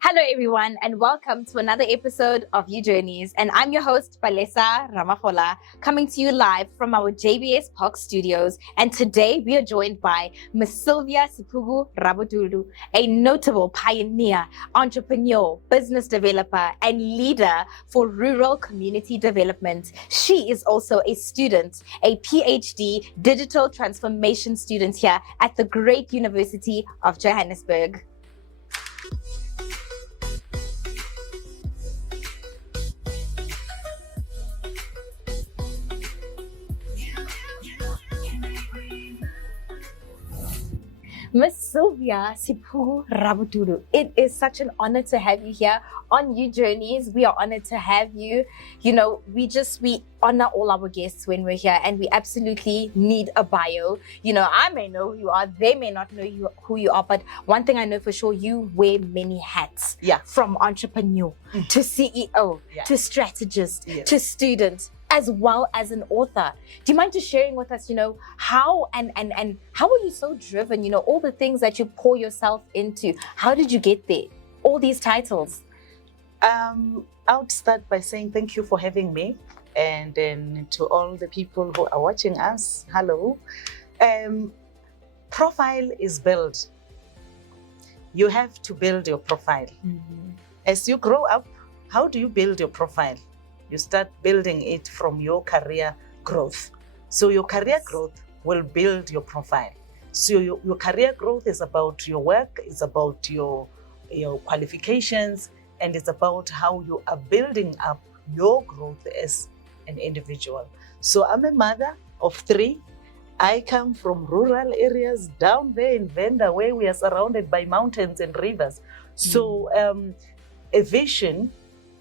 Hello, everyone, and welcome to another episode of You Journeys. And I'm your host, Palesa Ramafola, coming to you live from our JBS Park studios. And today we are joined by Ms. Sylvia Siphugu Rabudulu, a notable pioneer, entrepreneur, business developer, and leader for rural community development. She is also a student, a PhD digital transformation student here at the great University of Johannesburg. Miss Sylvia Siphugu Rabudulu, it is such an honor to have you here on You Journeys. We are honored to have you. You know, we honor all our guests when we're here, and we absolutely need a bio. You know, I may know who you are, they may not know who you are, but one thing I know for sure, you wear many hats. Yeah. From entrepreneur to CEO to strategist to student, as well as an author. Do you mind just sharing with us, how and how are you so driven, all the things that you pour yourself into? How did you get there? All these titles. I would start by saying thank you for having me. And then to all the people who are watching us, hello. Profile is built. You have to build your profile. Mm-hmm. As you grow up, how do you build your profile? You start building it from your career growth. So your career growth will build your profile. So your career growth is about your work, it's about your qualifications, and it's about how you are building up your growth as an individual. So I'm a mother of 3. I come from rural areas down there in Venda, where we are surrounded by mountains and rivers. So a vision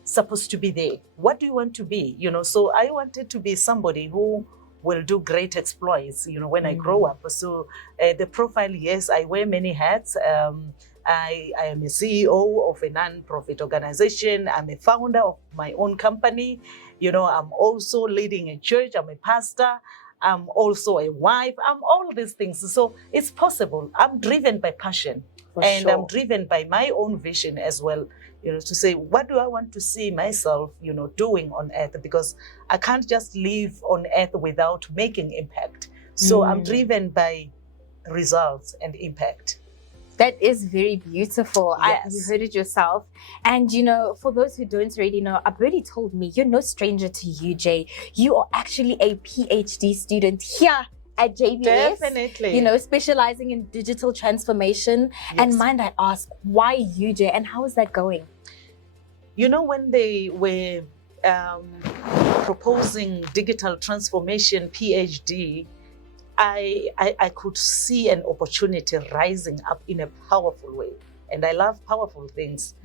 supposed to be there. What do you want to be? So I wanted to be somebody who will do great exploits, when I grow up. So the profile, yes, I wear many hats. I am a CEO of a non-profit organization. I'm a founder of my own company. I'm also leading a church. I'm a pastor. I'm also a wife. I'm all these things. So it's possible. I'm driven by passion. And I'm driven by my own vision as well, to say, what do I want to see myself, doing on earth? Because I can't just live on earth without making impact. So I'm driven by results and impact. That is very beautiful. Yes. You heard it yourself. And, for those who don't already know, Abudi told me, you're no stranger to UJ. You are actually a PhD student here at JBS. Definitely. Specializing in digital transformation. Yes. And mind I ask, why UJ and how is that going? When they were proposing digital transformation PhD, I could see an opportunity rising up in a powerful way. And I love powerful things.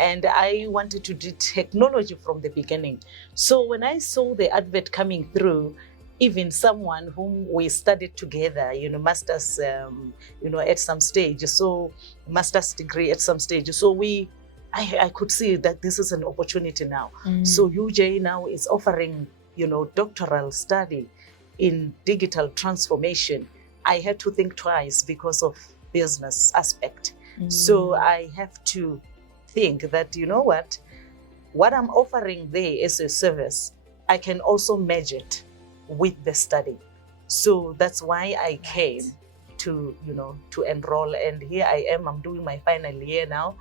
And I wanted to do technology from the beginning. So when I saw the advert coming through, even someone whom we studied together, masters, at some stage, so master's degree at some stage. So I could see that this is an opportunity now. So UJ now is offering, doctoral study in digital transformation. I had to think twice because of business aspect. So I have to think that, what I'm offering there is a service. I can also merge it with the study. So that's why I came to enroll. And here I am, I'm doing my final year now.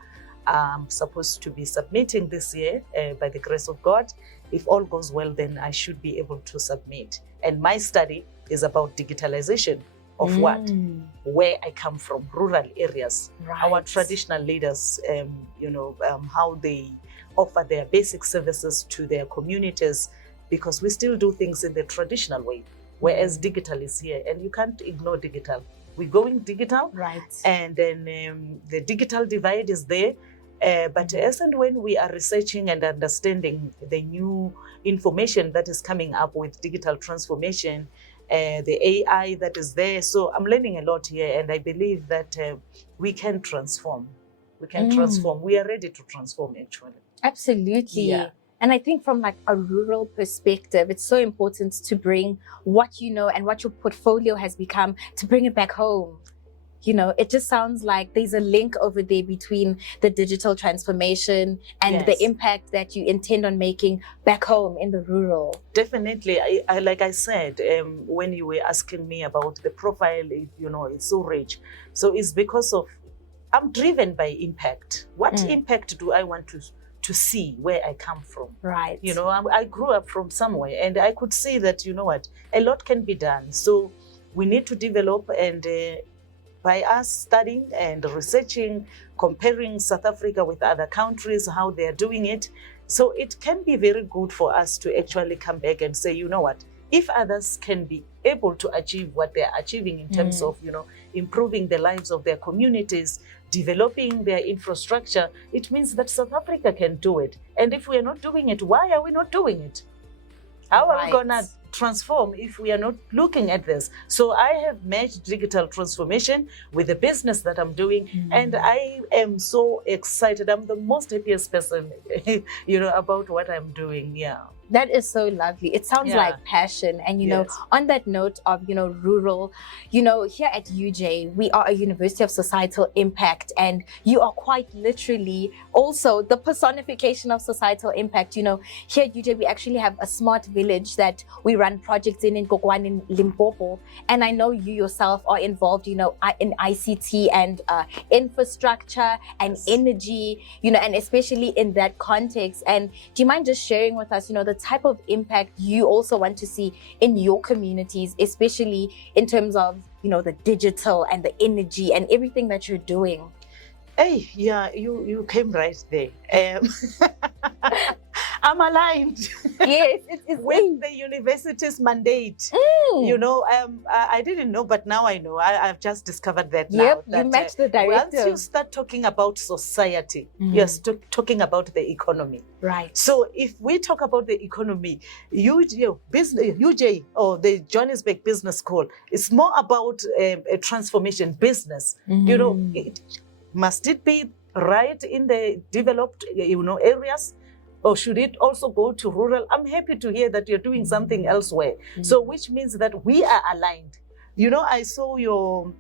I'm supposed to be submitting this year by the grace of God. If all goes well, then I should be able to submit. And my study is about digitalization of what? Where I come from, rural areas. Right. Our traditional leaders, how they offer their basic services to their communities, because we still do things in the traditional way, whereas digital is here, and you can't ignore digital. We're going digital, right? And then the digital divide is there. But as and when we are researching and understanding the new information that is coming up with digital transformation, the AI that is there, so I'm learning a lot here, and I believe that we can transform. We can transform. We are ready to transform, actually. Absolutely. Yeah. And I think from like a rural perspective, it's so important to bring what you know and what your portfolio has become, to bring it back home. it just sounds like there's a link over there between the digital transformation and the impact that you intend on making back home in the rural. Definitely. I like I said, when you were asking me about the profile, it's so rich. So it's because of, I'm driven by impact. What impact do I want to see where I come from? Right. I grew up from somewhere, and I could see that, a lot can be done. So we need to develop, and by us studying and researching, comparing South Africa with other countries, how they're doing it. So it can be very good for us to actually come back and say, if others can be able to achieve what they're achieving in terms of, improving the lives of their communities, developing their infrastructure, it means that South Africa can do it. And if we are not doing it, why are we not doing it? How are we going to transform if we are not looking at this? So I have matched digital transformation with the business that I'm doing, and I am so excited. I'm the most happiest person, about what I'm doing. Yeah. That is so lovely. It sounds like passion. And, on that note of, rural, here at UJ, we are a University of Societal Impact, and you are quite literally also the personification of societal impact. Here at UJ, we actually have a smart village that we run projects in Kokwan in Limpopo. And I know you yourself are involved, in ICT and infrastructure and energy, and especially in that context. And do you mind just sharing with us, the type of impact you also want to see in your communities, especially in terms of, the digital and the energy and everything that you're doing? Hey, yeah, you came right there. I'm aligned. Yes, it's with the university's mandate. I didn't know, but now I know. I've just discovered that now. Yep, you match the directive. Once you start talking about society, you're talking about the economy. Right. So if we talk about the economy, UJ or the Johannesburg Business School, it's more about a transformation business. Must it be right in the developed, areas? Or should it also go to rural? I'm happy to hear that you're doing something elsewhere. So which means that we are aligned. I saw your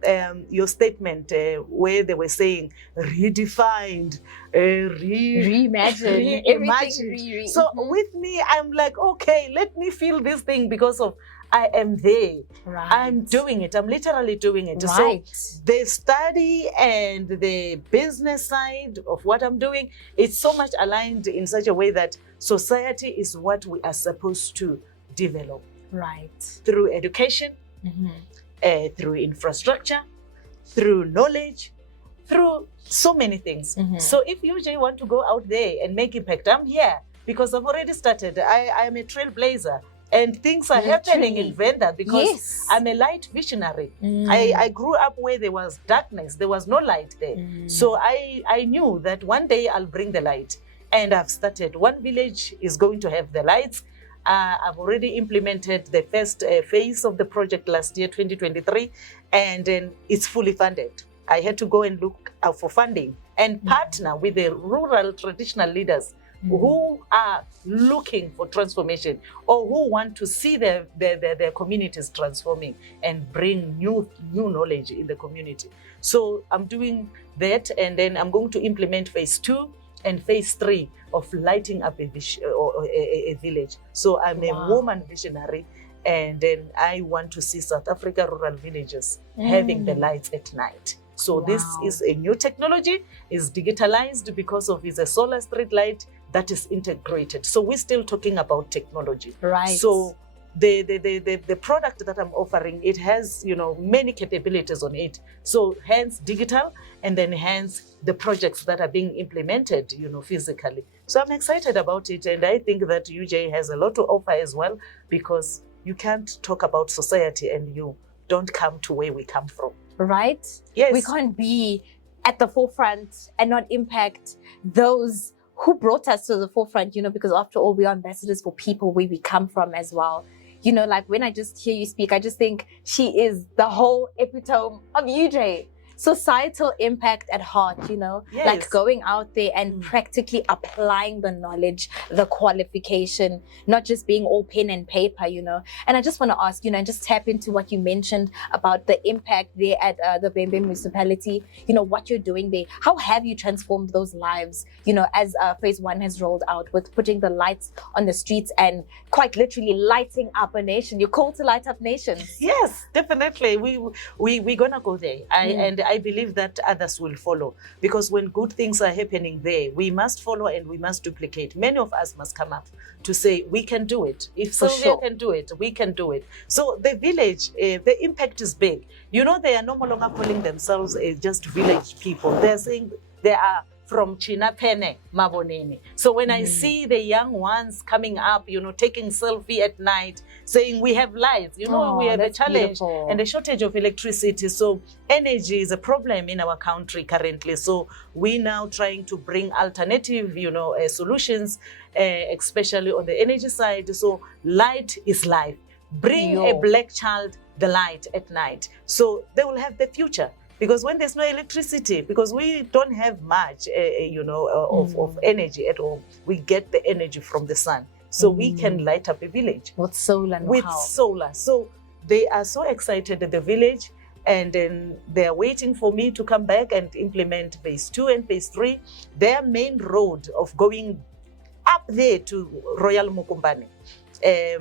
statement where they were saying redefined, reimagined, everything. So with me, I'm like, okay, let me feel this thing because of I am there. Right. I'm doing it. I'm literally doing it. Right. So the study and the business side of what I'm doing, it's so much aligned in such a way that society is what we are supposed to develop. Right. Through education, through infrastructure, through knowledge, through so many things. So if UJ want to go out there and make impact, I'm here because I've already started. I am a trailblazer. And things are happening in Venda because I'm a light visionary. I grew up where there was darkness. There was no light there. So I knew that one day I'll bring the light. And I've started. One village is going to have the lights. I've already implemented the first phase of the project last year, 2023. And then it's fully funded. I had to go and look out for funding and partner with the rural traditional leaders who are looking for transformation or who want to see their communities transforming and bring new knowledge in the community. So I'm doing that, and then I'm going to implement phase 2 and phase 3 of lighting up a village. So I'm a woman visionary, and then I want to see South Africa rural villages having the lights at night. So this is a new technology, is digitalized because of it's a solar street light that is integrated. So we're still talking about technology. Right. So the product that I'm offering, it has, many capabilities on it. So hence digital, and then hence the projects that are being implemented, physically. So I'm excited about it. And I think that UJ has a lot to offer as well, because you can't talk about society and you don't come to where we come from. Right? Yes. We can't be at the forefront and not impact those who brought us to the forefront, because after all, we are ambassadors for people where we come from as well. Like when I just hear you speak, I just think she is the whole epitome of UJ. societal impact at heart, Yes. like going out there and practically applying the knowledge, the qualification, not just being all pen and paper, And I just want to ask, and just tap into what you mentioned about the impact there at the Bembe municipality, what you're doing there. How have you transformed those lives, as phase 1 has rolled out with putting the lights on the streets and quite literally lighting up a nation? You're called to light up nations. Yes, definitely. We're gonna go there, and I believe that others will follow, because when good things are happening there, we must follow and we must duplicate. Many of us must come up to say we can do it. If Sylvia can do it, we can do it. So the village, the impact is big. They are no longer calling themselves just village people. They're saying they are from Chinapene, Mabonene. So when I see the young ones coming up, taking selfie at night, saying we have lights, we have a challenge and a shortage of electricity. So energy is a problem in our country currently. So we now trying to bring alternative, solutions, especially on the energy side. So light is life. Bring a black child the light at night. So they will have the future. Because when there's no electricity, because we don't have much, of energy at all, we get the energy from the sun. So we can light up a village. With solar. So they are so excited at the village, and then they're waiting for me to come back and implement phase 2 and phase 3. Their main road of going up there to Royal Mukumbane.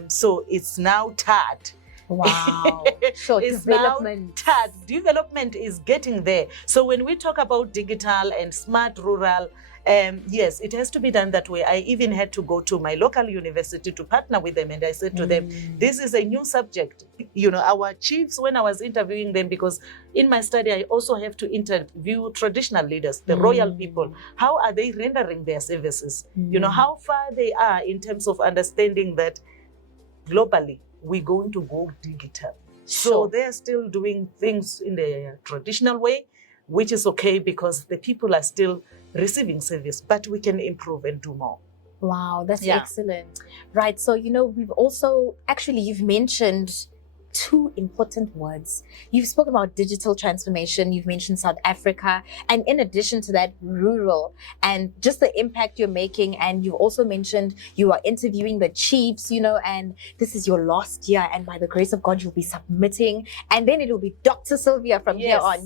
So it's now tarred. Wow. So development is getting there. So when we talk about digital and smart rural, yes, it has to be done that way. I even had to go to my local university to partner with them, and I said to them, this is a new subject. Our chiefs, when I was interviewing them, because in my study I also have to interview traditional leaders, the royal people. How are they rendering their services? How far they are in terms of understanding that globally we're going to go digital. So they're still doing things in the traditional way, which is okay because the people are still receiving service, but we can improve and do more. Wow, that's excellent. Right, so we've also, actually you've mentioned 2 important words. You've spoken about digital transformation, you've mentioned South Africa, and in addition to that, rural, and just the impact you're making. And you've also mentioned you are interviewing the chiefs, and this is your last year, and by the grace of God, you'll be submitting, and then it'll be Dr. Sylvia from here on,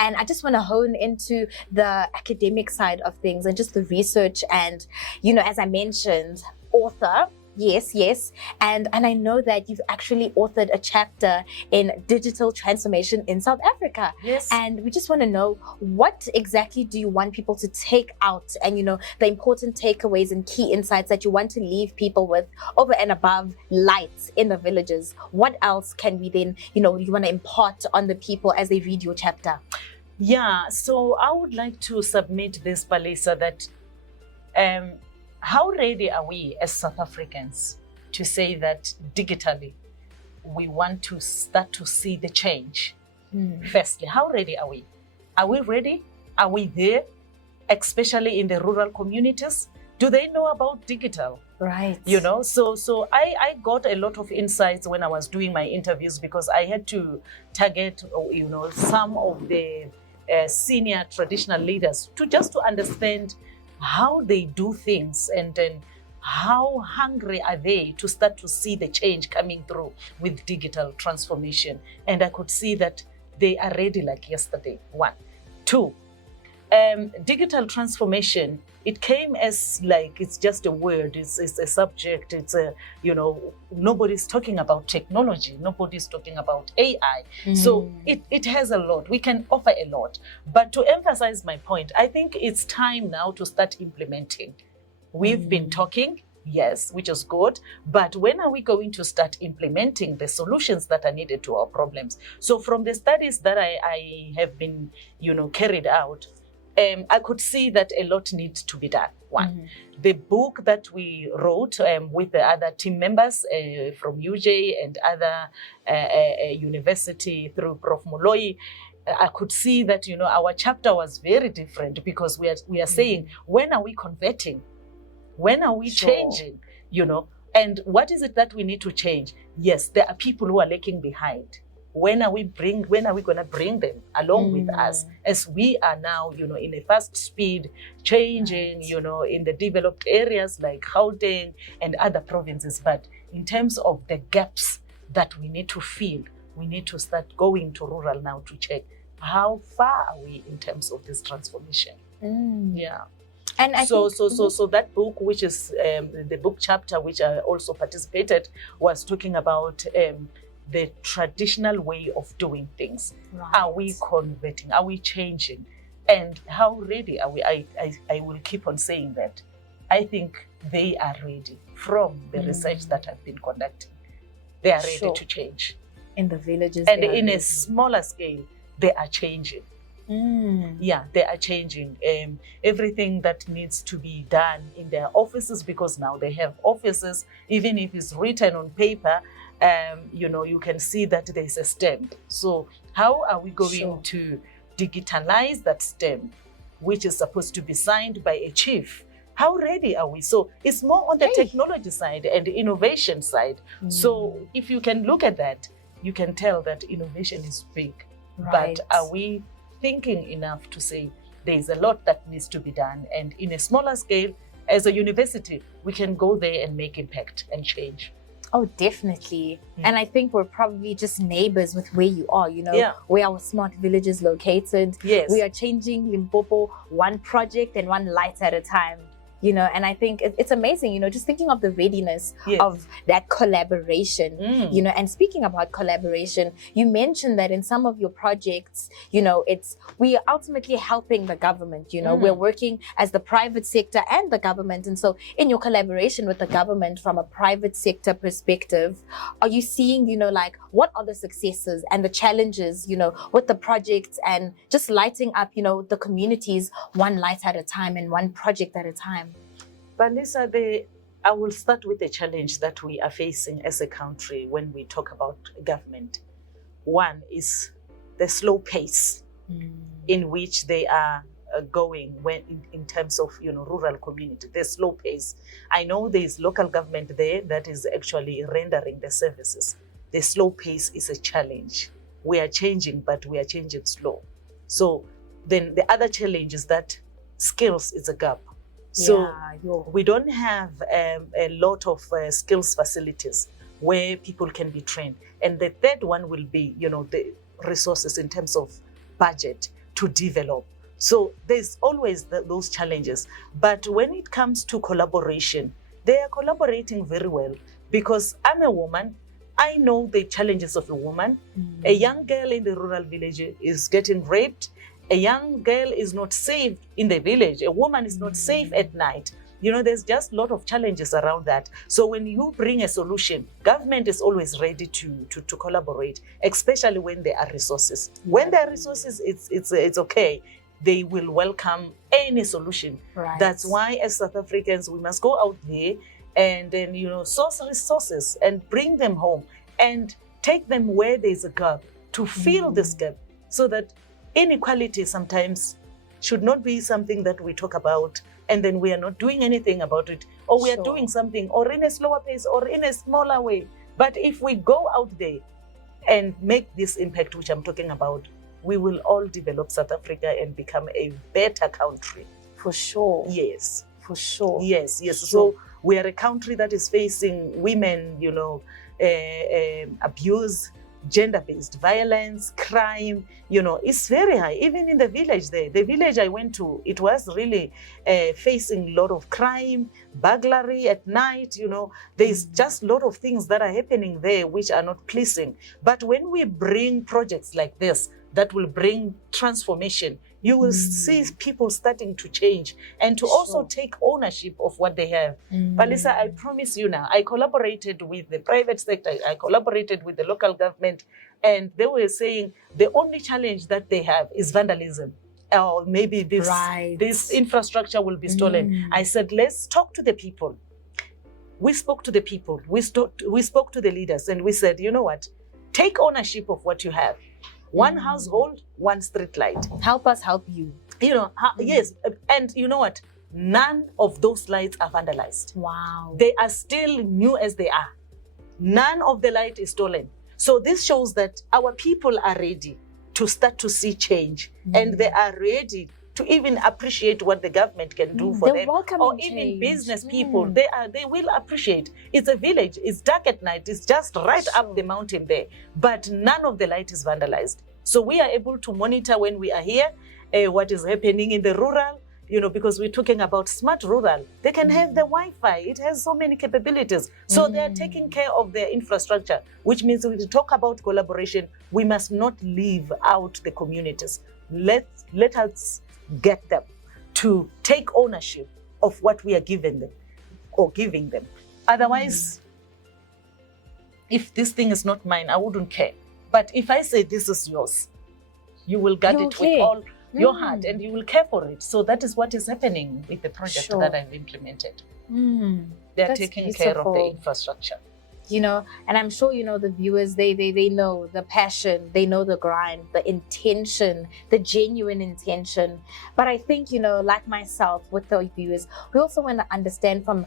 And I just want to hone into the academic side of things and just the research and, as I mentioned, author. Yes. And I know that you've actually authored a chapter in digital transformation in South Africa. Yes. And we just want to know, what exactly do you want people to take out, and, the important takeaways and key insights that you want to leave people with over and above lights in the villages? What else can we then, you want to impart on the people as they read your chapter? Yeah, so I would like to submit this, Palisa, that how ready are we as South Africans to say that digitally we want to start to see the change? Firstly, how ready are we? Are we ready? Are we there? Especially in the rural communities? Do they know about digital? Right. So I got a lot of insights when I was doing my interviews, because I had to target, some of the senior traditional leaders to understand how they do things, and then how hungry are they to start to see the change coming through with digital transformation. And I could see that they are ready like yesterday. 1. 2, digital transformation, it came as like it's just a word, it's a subject, it's a, nobody's talking about technology, nobody's talking about AI. So it has a lot, we can offer a lot. But to emphasize my point, I think it's time now to start implementing. We've been talking, yes, which is good, but when are we going to start implementing the solutions that are needed to our problems? So from the studies that I have been, carried out, I could see that a lot needs to be done. 1, the book that we wrote with the other team members from UJ and other university through Prof. Moloi, I could see that, our chapter was very different, because we are saying, when are we converting? When are we changing? And what is it that we need to change? Yes, there are people who are lagging behind. when are we going to bring them along with us, as we are now, in a fast speed changing, in the developed areas like Gauteng and other provinces. But in terms of the gaps that we need to fill, we need to start going to rural now to check how far are we in terms of this transformation. Yeah. And so that book, which is the book chapter, which I also participated, was talking about the traditional way of doing things. Right. Are we converting? Are we changing? And how ready are we? I will keep on saying that. I think they are ready from the research that I've been conducting. They are ready to change. In the villages. And in a smaller scale, they are changing. Yeah, they are changing. Everything that needs to be done in their offices, because now they have offices, even if it's written on paper, you can see that there's a stamp. So how are we going to digitalize that stamp, which is supposed to be signed by a chief? How ready are we? So it's more on the technology side and the innovation side. So if you can look at that, you can tell that innovation is big. Right. But are we thinking enough to say there's a lot that needs to be done? And in a smaller scale, as a university, we can go there and make impact and change. Oh, definitely. And I think we're probably just neighbors with where you are, where our smart village is located. Yes. We are changing Limpopo one project and one light at a time. And I think it's amazing, just thinking of the readiness of that collaboration, and speaking about collaboration, you mentioned that in some of your projects, we are ultimately helping the government, we're working as the private sector and the government. And so in your collaboration with the government from a private sector perspective, are you seeing, what are the successes and the challenges, with the projects and just lighting up, the communities one light at a time and one project at a time? But Lisa, I will start with the challenge that we are facing as a country when we talk about government. One is the slow pace in which they are going in terms of rural community. The slow pace. I know there is local government there that is actually rendering the services. The slow pace is a challenge. We are changing, but we are changing slow. So then the other challenge is that skills is a gap. So we don't have a lot of skills facilities where people can be trained. And the third one will be, the resources in terms of budget to develop. So there's always those challenges. But when it comes to collaboration, they are collaborating very well, because I'm a woman. I know the challenges of a woman. A young girl in the rural village is getting raped. A young girl is not safe in the village. A woman is not safe at night. There's just a lot of challenges around that. So when you bring a solution, government is always ready to collaborate, especially when there are resources. When there are resources, it's okay. They will welcome any solution. Right. That's why as South Africans, we must go out there and then, source resources and bring them home and take them where there's a gap to fill this gap, so that inequality sometimes should not be something that we talk about and then we are not doing anything about it, or we are doing something or in a slower pace or in a smaller way. But if we go out there and make this impact, which I'm talking about, we will all develop South Africa and become a better country. For sure. Yes. For sure. Yes. Sure. So we are a country that is facing women, abuse, gender-based violence, crime, it's very high. Even in the village there, the village I went to, it was really facing a lot of crime, burglary at night, there's just a lot of things that are happening there which are not pleasing. But when we bring projects like this, that will bring transformation, you will see people starting to change and to also take ownership of what they have. But Lisa, I promise you now, I collaborated with the private sector, I collaborated with the local government, and they were saying the only challenge that they have is vandalism. Or maybe this infrastructure will be stolen. I said, let's talk to the people. We spoke to the people, we spoke to the leaders, and we said, you know what, take ownership of what you have. One household, one street light. Help us help you. Yes. And you know what? None of those lights are vandalized. Wow. They are still new as they are. None of the light is stolen. So this shows that our people are ready to start to see change, and they are ready to even appreciate what the government can do for them, or even business people. They will appreciate. It's a village. It's dark at night. It's just right up the mountain there, but none of the light is vandalized. So we are able to monitor when we are here what is happening in the rural. Because we're talking about smart rural. They can have the Wi-Fi. It has so many capabilities. So they are taking care of their infrastructure, which means when we talk about collaboration, we must not leave out the communities. Let us get them to take ownership of what we are giving them or giving them. Otherwise, if this thing is not mine, I wouldn't care. But if I say this is yours, you will guard it with all your heart, and you will care for it. So that is what is happening with the project that I've implemented. They're taking care of the infrastructure. And I'm sure, the viewers, they know the passion, they know the grind, the intention, the genuine intention. But I think, like myself, with the viewers, we also want to understand from,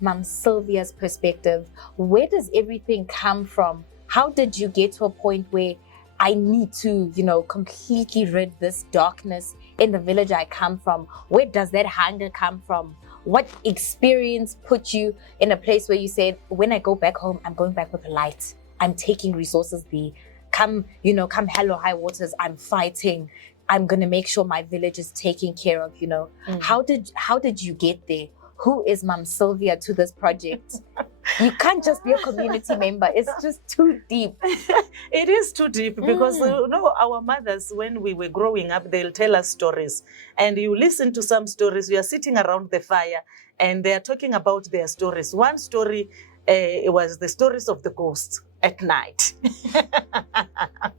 Mom Sylvia's perspective, where does everything come from? How did you get to a point where I need to, completely rid this darkness in the village I come from? Where does that hunger come from? What experience put you in a place where you said, when I go back home, I'm going back with light. I'm taking resources there. Come hell or high waters, I'm fighting. I'm going to make sure my village is taken care of, How did you get there? Who is Mom Sylvia to this project? You can't just be a community member. It's just too deep. It is too deep because our mothers, when we were growing up, they'll tell us stories. And you listen to some stories. We are sitting around the fire and they are talking about their stories. One story, it was the stories of the ghosts at night.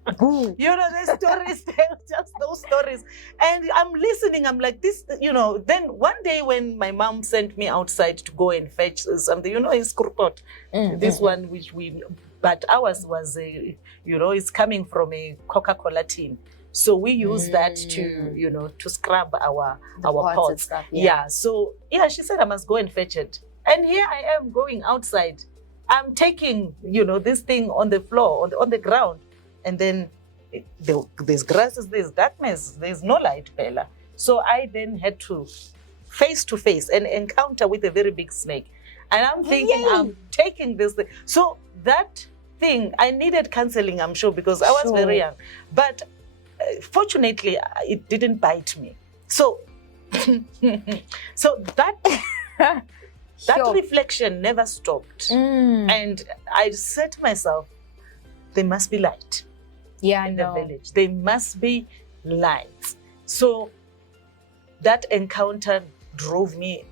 The stories, just those stories. And I'm listening, I'm like this, then one day when my mom sent me outside to go and fetch something, it's kurpot. This one, but ours was, it's coming from a Coca-Cola tin. So we use that to, to scrub our pots. Stuff, So she said I must go and fetch it. And here I am going outside. I'm taking, this thing on the floor, on the ground. And then there's grasses, there's darkness, there's no light, Bella. So I then had to face and encounter with a very big snake. And I'm thinking, I'm taking this thing. So that thing, I needed counseling, I'm sure, because I was very young. But fortunately, it didn't bite me. So, that reflection never stopped. And I said to myself, there must be light in the village. There must be light. So that encounter drove me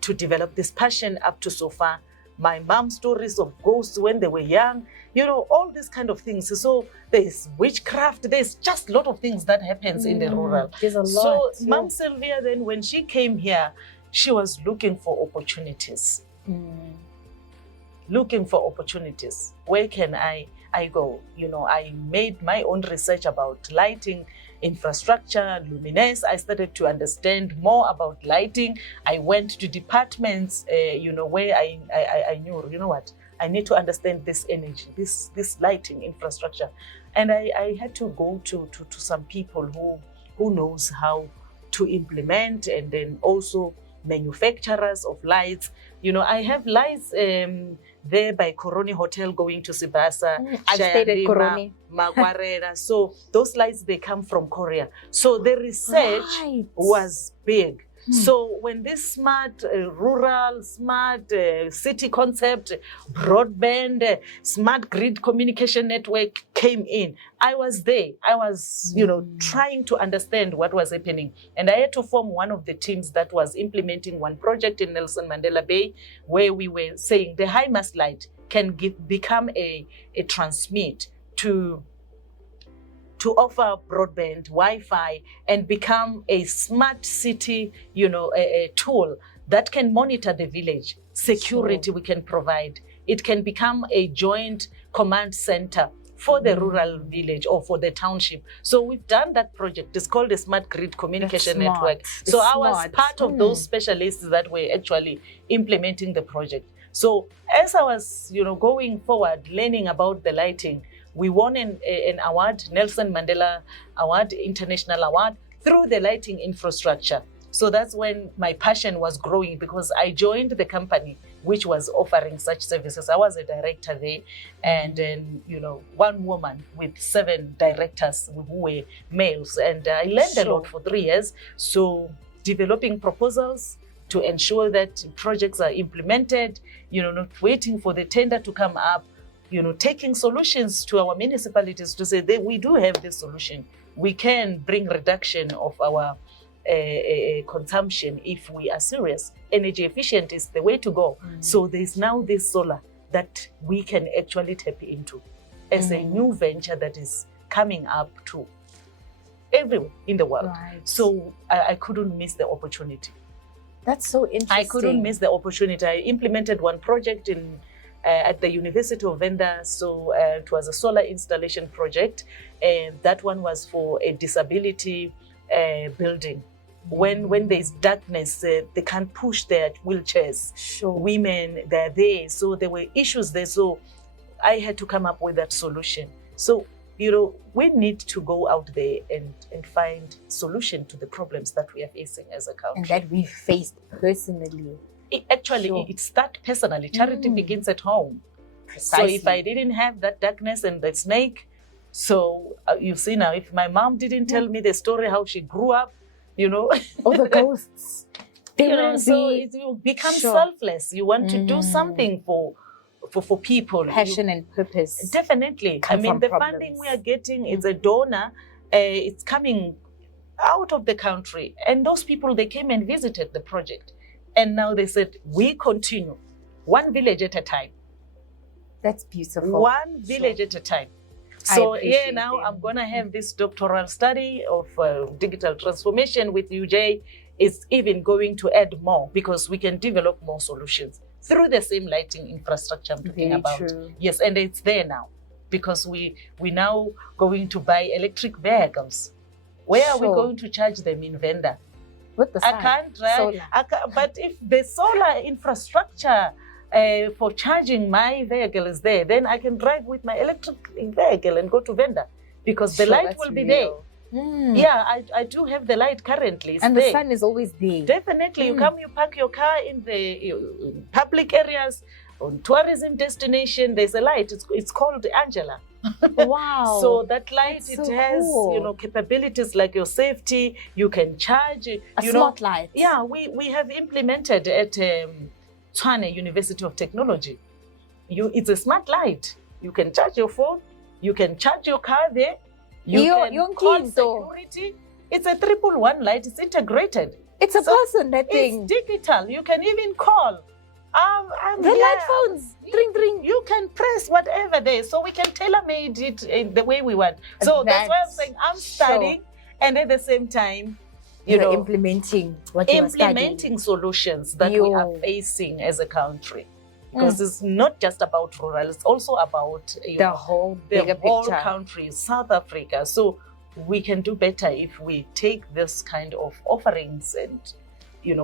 to develop this passion up to so far. My mom's stories of ghosts when they were young, all these kind of things. So there's witchcraft, there's just a lot of things that happens in the rural. There's a lot. So Mom Sylvia, then when she came here, she was looking for opportunities. Looking for opportunities. Where can I go? I made my own research about lighting, infrastructure, luminous. I started to understand more about lighting. I went to departments, where I knew, I need to understand this energy, this lighting infrastructure. And I had to go to some people who knows how to implement, and then also manufacturers of lights. I have lights there by Koroni Hotel going to Sibasa. I've stayed at Koroni. Magwarera. So those lights, they come from Korea. So the research was big. So when this smart rural, smart city concept, broadband, smart grid communication network came in, I was there. I was, trying to understand what was happening. And I had to form one of the teams that was implementing one project in Nelson Mandela Bay, where we were saying the high mast light can become a transmit to offer broadband, Wi-Fi, and become a smart city, a tool that can monitor the village. Security we can provide. It can become a joint command center for the rural village or for the township. So we've done that project. It's called a Smart Grid Communication Network. So I was part of those specialists that were actually implementing the project. So as I was, going forward, learning about the lighting, we won an award, Nelson Mandela Award, International Award, through the lighting infrastructure. So that's when my passion was growing, because I joined the company which was offering such services. I was a director there, and then, one woman with 7 directors who were males. And I learned a lot for 3 years. So developing proposals to ensure that projects are implemented, not waiting for the tender to come up, taking solutions to our municipalities to say that we do have this solution. We can bring reduction of our consumption if we are serious. Energy efficient is the way to go. So there's now this solar that we can actually tap into as a new venture that is coming up to everywhere in the world. Right. So I couldn't miss the opportunity. That's so interesting. I couldn't miss the opportunity. I implemented one project at the University of Johannesburg. So it was a solar installation project, and that one was for a disability building. When there's darkness, they can't push their wheelchairs. Sure. Women, they're there. So there were issues there. So I had to come up with that solution. So, we need to go out there and find solution to the problems that we are facing as a country. And that we faced personally. It starts personally. Charity begins at home. Precisely. So if I didn't have that darkness and the snake, so you see now, if my mom didn't tell me the story how she grew up, Or the ghosts. So you become selfless. You want to do something for people. Passion and purpose. Definitely. The funding we are getting is a donor. It's coming out of the country. And those people, they came and visited the project. And now they said, we continue. One village at a time. That's beautiful. One village at a time. So now I'm going to have this doctoral study of digital transformation with UJ. It's even going to add more, because we can develop more solutions through the same lighting infrastructure I'm talking about. True. Yes, and it's there now, because we now going to buy electric vehicles. Where are we going to charge them in Venda? With the sun. I can't drive. But if the solar infrastructure for charging my vehicle is there, then I can drive with my electric vehicle and go to Venda, because the light will be there. Yeah, I do have the light currently. It's and there. The sun is always there. Definitely. You park your car in the public areas, on tourism destination, there's a light. It's called Angela. Wow. So that light, That's has, cool. Capabilities like your safety. You can charge. A smart light. Yeah, we have implemented at Tshwane University of Technology. It's a smart light. You can charge your phone. You can charge your car there. You can call security. It's a 111 light. It's integrated. It's a person, that thing. It's digital. You can even call. The light phones. Ring, ring. You can press whatever there. So we can tailor-made it in the way we want. So that's why I'm saying I'm studying, and at the same time, you're implementing what you're studying. Implementing solutions that we are facing as a country. Because it's not just about rural, it's also about the whole bigger picture. Country, South Africa. So we can do better if we take this kind of offerings and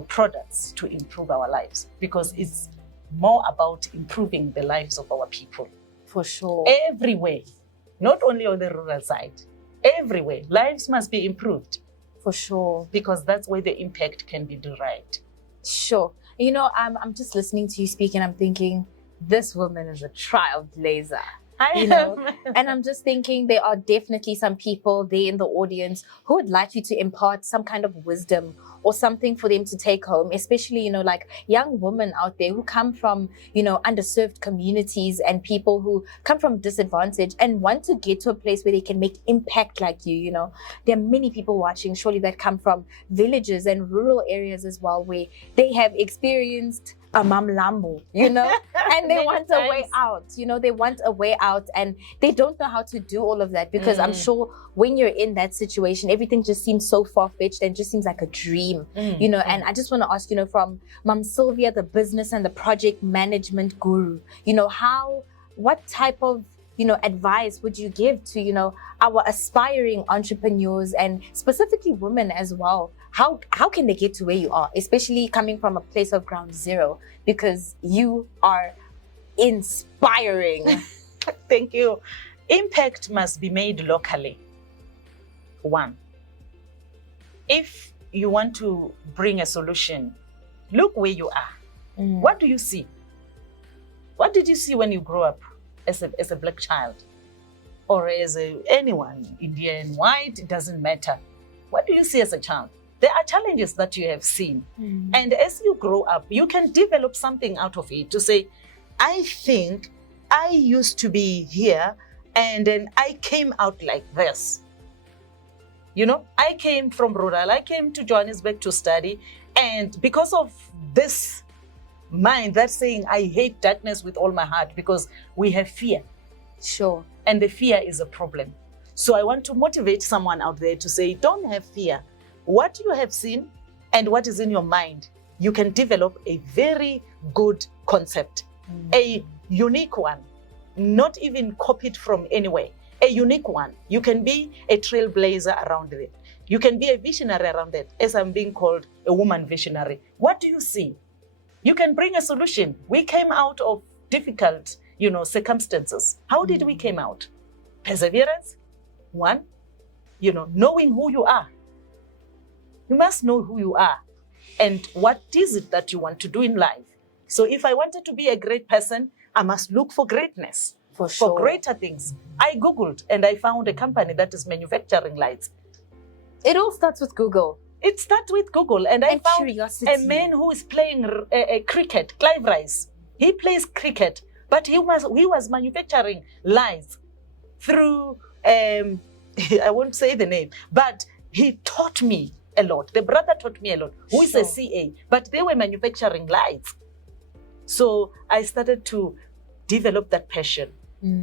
products to improve our lives, because it's more about improving the lives of our people. For sure. Everywhere. Not only on the rural side. Everywhere. Lives must be improved. For sure. Because that's where the impact can be derived. Sure. I'm just listening to you speak, and I'm thinking, this woman is a trailblazer. And I'm just thinking, there are definitely some people there in the audience who would like you to impart some kind of wisdom or something for them to take home, especially, like young women out there who come from, underserved communities and people who come from disadvantage and want to get to a place where they can make impact like you. There are many people watching, surely, that come from villages and rural areas as well, where they have experienced a mamlambo, and they want a way out. They want a way out, and they don't know how to do all of that, because I'm sure when you're in that situation, everything just seems so far-fetched and just seems like a dream, and I just want to ask, from Mom Sylvia, the business and the project management guru, what type of advice would you give to, our aspiring entrepreneurs, and specifically women as well? How can they get to where you are, especially coming from a place of ground zero? Because you are inspiring. Thank you. Impact must be made locally. One, if you want to bring a solution, look where you are. What do you see? What did you see when you grew up as a black child? Or as anyone, Indian, white, it doesn't matter. What do you see as a child? There are challenges that you have seen. And as you grow up, you can develop something out of it to say, I think I used to be here and then I came out like this. You know, I came from rural, I came to Johannesburg to study, and because of this mind that's saying, I hate darkness with all my heart, because we have fear. Sure. And the fear is a problem. So I want to motivate someone out there to say, don't have fear. What you have seen and what is in your mind, you can develop a very good concept, a unique one, not even copied from anywhere. A unique one. You can be a trailblazer around it. You can be a visionary around it, as I'm being called a woman visionary. What do you see? You can bring a solution. We came out of difficult, circumstances. How did we came out? Perseverance. One, knowing who you are. You must know who you are and what is it that you want to do in life. So if I wanted to be a great person, I must look for greatness. For sure. For greater things. I Googled and I found a company that is manufacturing lights. It all starts with Google. It starts with Google. And I found curiosity. A man who is playing cricket, Clive Rice. He plays cricket, but he was manufacturing lights through, I won't say the name, but he taught me a lot. The brother taught me a lot, who is a CA, but they were manufacturing lights. So I started to develop that passion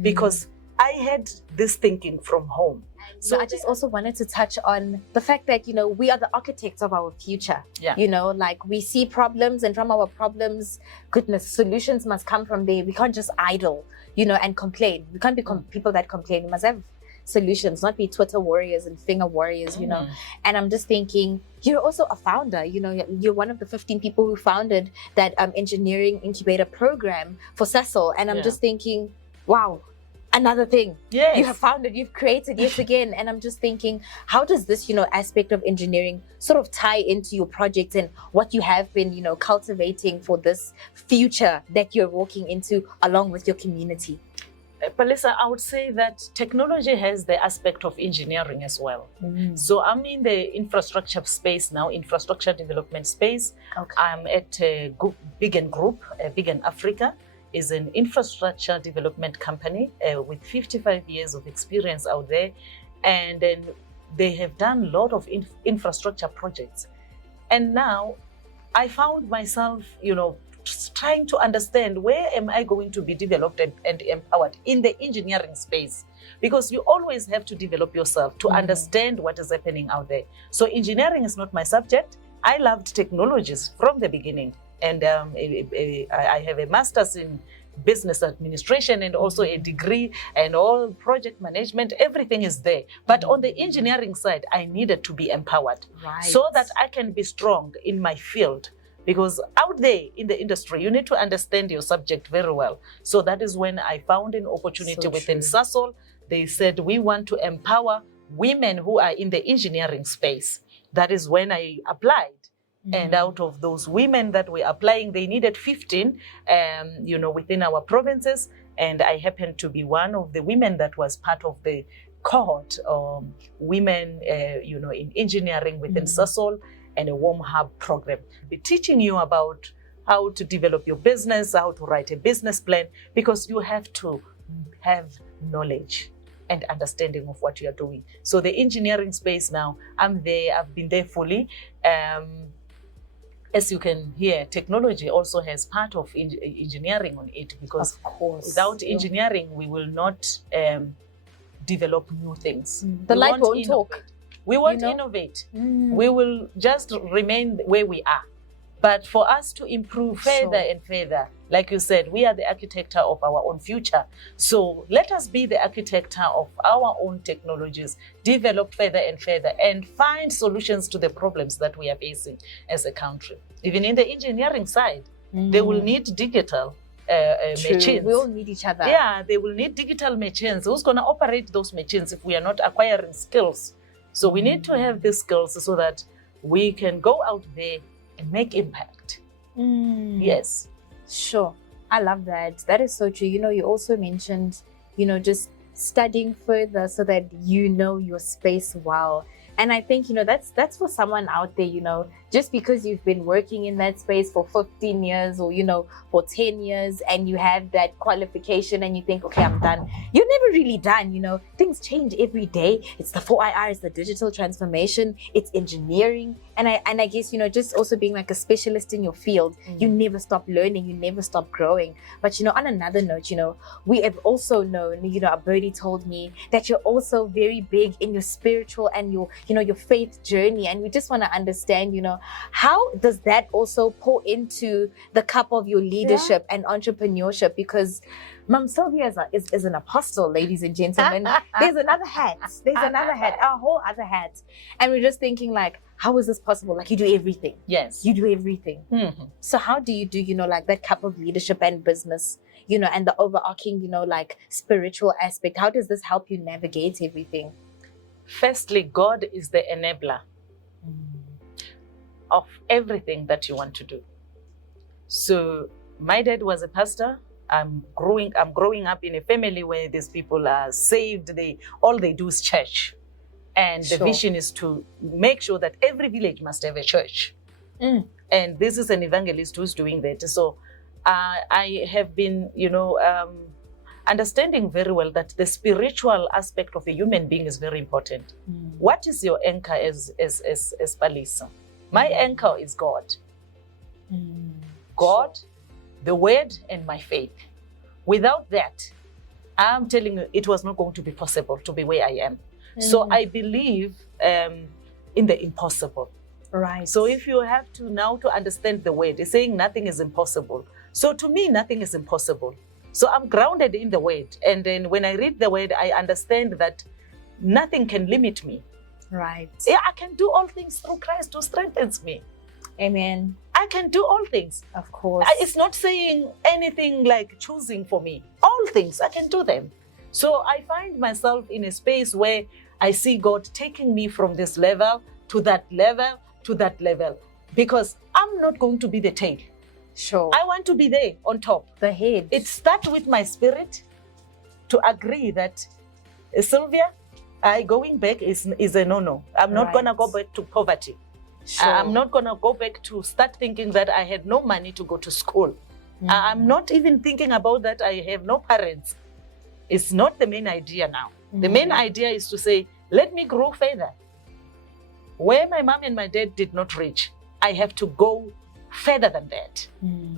because I had this thinking from home. So I just also wanted to touch on the fact that, we are the architects of our future. Yeah. Like we see problems, and from our problems, goodness, solutions must come from there. We can't just idle, and complain. We can't be people that complain. We must have solutions, not be Twitter warriors and finger warriors, And I'm just thinking, you're also a founder, you're one of the 15 people who founded that engineering incubator program for Cecil. And I'm just thinking, wow, another thing. Yes. You have founded, you've created yet again. And I'm just thinking, how does this, aspect of engineering sort of tie into your project and what you have been, cultivating for this future that you're walking into along with your community? Palesa, I would say that technology has the aspect of engineering as well. So I'm in the infrastructure space now, infrastructure development space. Okay. I'm at Big Group. Big Africa is an infrastructure development company with 55 years of experience out there. And then they have done a lot of infrastructure projects. And now I found myself, trying to understand where am I going to be developed and empowered in the engineering space, because you always have to develop yourself to understand what is happening out there. So engineering is not my subject. I loved technologies from the beginning, and I have a master's in business administration and also a degree and all project management. Everything is there, but on the engineering side I needed to be empowered, so that I can be strong in my field. Because out there in the industry, you need to understand your subject very well. So that is when I found an opportunity within Sasol. They said, we want to empower women who are in the engineering space. That is when I applied. And out of those women that were applying, they needed 15, within our provinces. And I happened to be one of the women that was part of the cohort, women, in engineering within Sasol, and a warm hub program. Be teaching you about how to develop your business, how to write a business plan, because you have to have knowledge and understanding of what you are doing. So the engineering space now, I'm there, I've been there fully. As you can hear, technology also has part of engineering on it, because of course, without engineering, we will not develop new things. The light won't talk. We won't innovate. We will just remain where we are. But for us to improve further and further, like you said, we are the architect of our own future. So let us be the architect of our own technologies, develop further and find solutions to the problems that we are facing as a country. Even in the engineering side, they will need digital machines. We all need each other. Yeah, they will need digital machines. Who's going to operate those machines if we are not acquiring skills? So we need to have these skills so that we can go out there and make impact. Yes. Sure. I love that. That is so true. You also mentioned, just studying further so that you know your space well. And I think, that's for someone out there, just because you've been working in that space for 15 years or, for 10 years and you have that qualification and you think, okay, I'm done. You're never really done, Things change every day. It's the 4IR, it's the digital transformation, it's engineering. And I guess, just also being like a specialist in your field, you never stop learning, you never stop growing. But, on another note, we have also known, a birdie told me that you're also very big in your spiritual and your faith journey. And we just want to understand, how does that also pour into the cup of your leadership and entrepreneurship? Because Mom Sylvia is an apostle, ladies and gentlemen. There's another hat. A whole other hat. And we're just thinking like, how is this possible? Like you do everything. Yes. You do everything. Mm-hmm. So how do you do, like that cup of leadership and business, and the overarching, like spiritual aspect? How does this help you navigate everything? Firstly, God is the enabler of everything that you want to do. So my dad was a pastor. I'm growing up in a family where these people are saved. All they do is church. And the vision is to make sure that every village must have a church. And this is an evangelist who's doing that. So I have been, understanding very well that the spiritual aspect of a human being is very important. What is your anchor as Palisa? My anchor is God. God, the word, and my faith. Without that, I'm telling you, it was not going to be possible to be where I am. So I believe in the impossible. Right. So if you have to now to understand the word, it's saying nothing is impossible. So to me, nothing is impossible. So I'm grounded in the word. And then when I read the word, I understand that nothing can limit me. Right. Yeah, I can do all things through Christ who strengthens me. Amen. I can do all things. Of course. It's not saying anything like choosing for me. All things, I can do them. So I find myself in a space where I see God taking me from this level to that level to that level. Because I'm not going to be the tail. Sure. I want to be there on top. The head. It starts with my spirit to agree that, Sylvia, going back is a no-no. I'm not going to go back to poverty. Sure. I'm not going to go back to start thinking that I had no money to go to school. I'm not even thinking about that I have no parents. It's not the main idea now. The main idea is to say, let me grow further. Where my mom and my dad did not reach, I have to go further than that.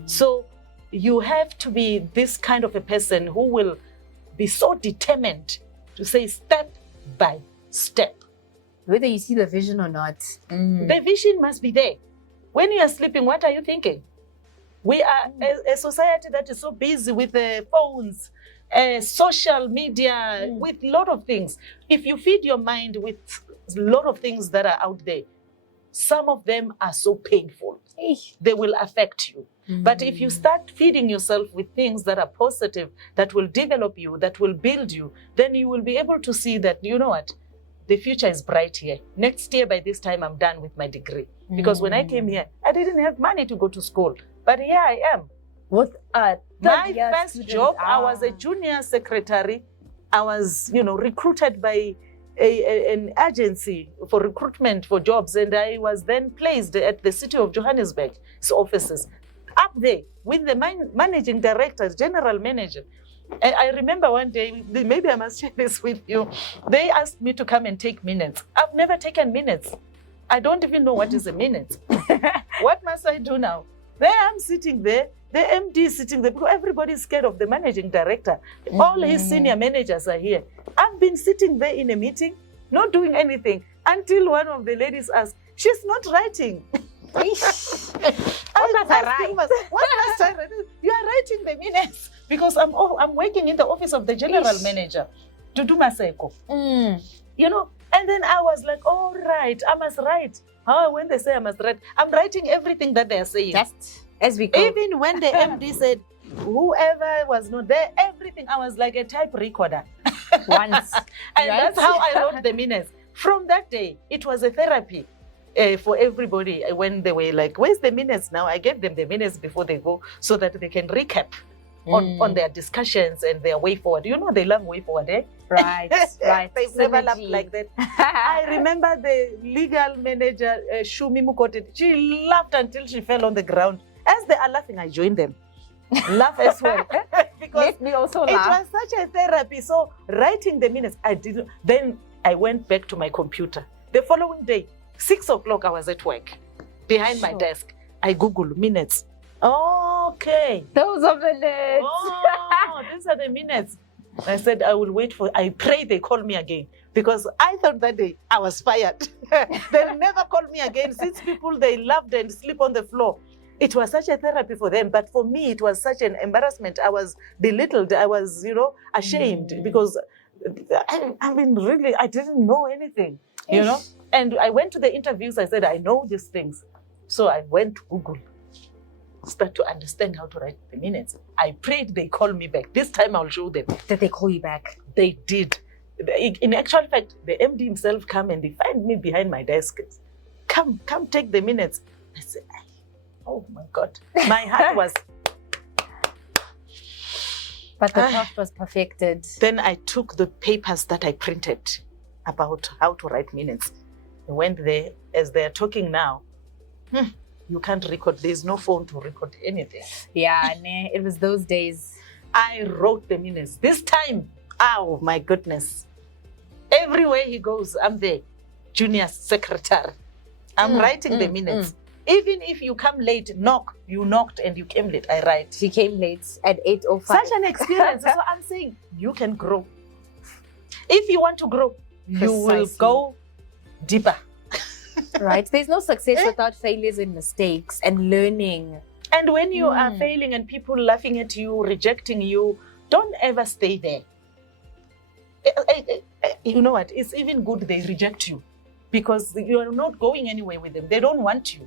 So you have to be this kind of a person who will be so determined to say step by step. Whether you see the vision or not. The vision must be there. When you are sleeping, what are you thinking? We are a society that is so busy with phones, social media, with a lot of things. If you feed your mind with a lot of things that are out there, some of them are so painful. They will affect you. But if you start feeding yourself with things that are positive, that will develop you, that will build you, then you will be able to see that, you know what, the future is bright here. Next year, by this time, I'm done with my degree. Because when I came here, I didn't have money to go to school. But here I am. With my first job, I was a junior secretary. I was, recruited by an agency for recruitment for jobs. And I was then placed at the City of Johannesburg's offices. Up there with the managing director, general manager. I remember one day, maybe I must share this with you. They asked me to come and take minutes. I've never taken minutes. I don't even know what is a minute. What must I do now? There I'm sitting there, the MD is sitting there, because everybody's scared of the managing director. All his senior managers are here. I've been sitting there in a meeting, not doing anything, until one of the ladies asked, she's not writing. What must I write? What must I write? You are writing the minutes. Because I'm working in the office of the general manager to do Maseko. And then I was like, all right, I must write. When they say I must write, I'm writing everything that they are saying. Just as we go. Even when the MD said, whoever was not there, everything. I was like a type recorder. Once. And right? that's how I wrote the minutes. From that day, it was a therapy for everybody. When they were like, where's the minutes now? I gave them the minutes before they go so that they can recap on their discussions and their way forward. You know, they love way forward, eh? Right, right. They've never laughed like that. I remember the legal manager, Shumi Mukote, she laughed until she fell on the ground. As they are laughing, I joined them. Laugh as well. Because let me also laugh. It was such a therapy. So writing the minutes, I didn't. Then I went back to my computer. The following day, 6 o'clock, I was at work behind my desk. I Googled minutes. Okay. Those are minutes. Oh, these are the minutes. I said, I will wait I pray they call me again. Because I thought that day I was fired. They'll never call me again. Since people, they loved and sleep on the floor. It was such a therapy for them. But for me, it was such an embarrassment. I was belittled. I was, ashamed because I mean, really, I didn't know anything, And I went to the interviews. I said, I know these things. So I went to Google. Start to understand how to write the minutes. I prayed they call me back. This time I'll show them. Did they call you back? They did. In actual fact, the MD himself come and they find me behind my desk. Come take the minutes. I said, oh my God. My heart was... But the craft was perfected. Then I took the papers that I printed about how to write minutes. I went there, as they're talking now. You can't record. There's no phone to record anything. Yeah, it was those days. I wrote the minutes. This time, oh my goodness. Everywhere he goes, I'm the junior secretary. I'm writing the minutes. Even if you come late, you knocked and you came late, I write. She came late at 8:05. Such an experience. So I'm saying, you can grow. If you want to grow, you will go deeper. Right. There's no success without failures and mistakes and learning. And when you are failing and people laughing at you, rejecting you, don't ever stay there. You know what? It's even good they reject you because you are not going anywhere with them. They don't want you.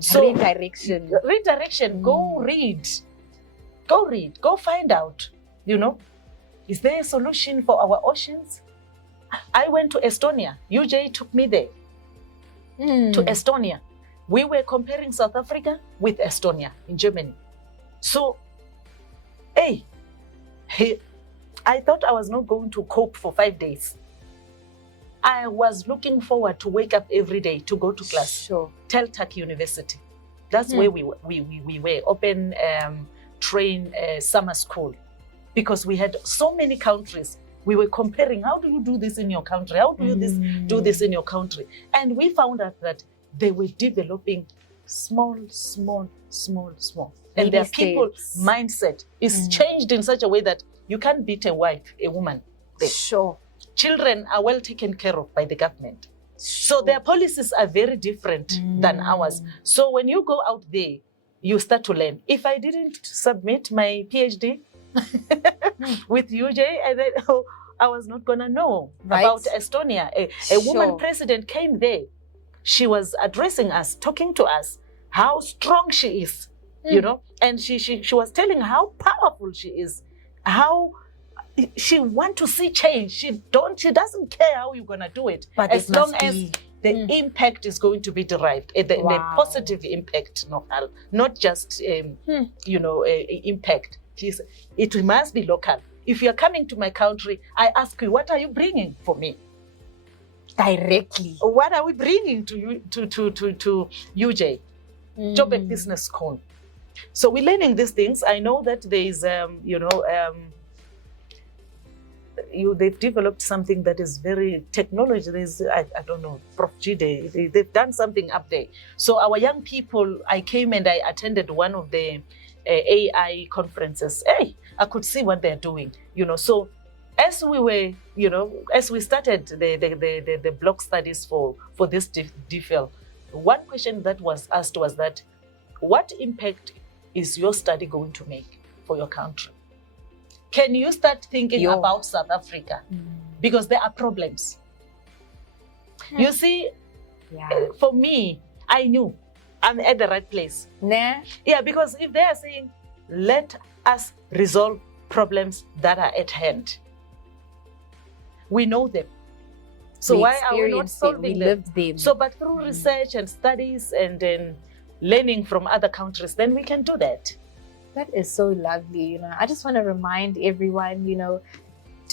So redirection. Redirection. Go read. Go read. Go find out. Is there a solution for our oceans? I went to Estonia. UJ took me there. To Estonia. We were comparing South Africa with Estonia in Germany. So, I thought I was not going to cope for 5 days. I was looking forward to wake up every day to go to class. Sure. Teltech University. That's where we were, open train summer school. Because we had so many countries. We were comparing, how do you do this in your country? How do you do this in your country? And we found out that they were developing small. And their people's mindset is changed in such a way that you can't beat a woman there. Sure. Children are well taken care of by the government. So their policies are very different than ours. So when you go out there, you start to learn. If I didn't submit my PhD, with UJ, and then I was not gonna know about Estonia. A woman president came there. She was addressing us, talking to us, how strong she is, and she was telling how powerful she is, how she wants to see change. She doesn't care how you're gonna do it, but as long as the impact is going to be derived, the positive impact, not just impact. It must be local. If you're coming to my country, I ask you, what are you bringing for me? Directly. What are we bringing to you, to UJ, Johannesburg Business School? So we're learning these things. I know that there is, they've developed something that is very technology. There's, I don't know, Prof. Gide, they've done something up there. So our young people, I came and I attended one of the AI conferences. I could see what they're doing, So as we were, as we started the block studies for this DPhil, one question that was asked was that, what impact is your study going to make for your country? Can you start thinking about South Africa? Because there are problems. You see, for me, I knew I'm at the right place. Nah. Yeah, because if they are saying, let us resolve problems that are at hand. We know them. So why are we not solving them? Lived them. So, but through research and studies and then learning from other countries, then we can do that. That is so lovely. I just want to remind everyone,